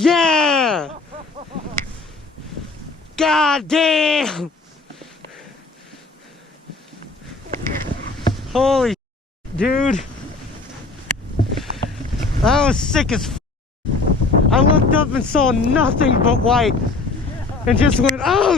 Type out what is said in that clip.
Yeah! God damn! Holy dude. I was sick as I looked up and saw nothing but white and just went, oh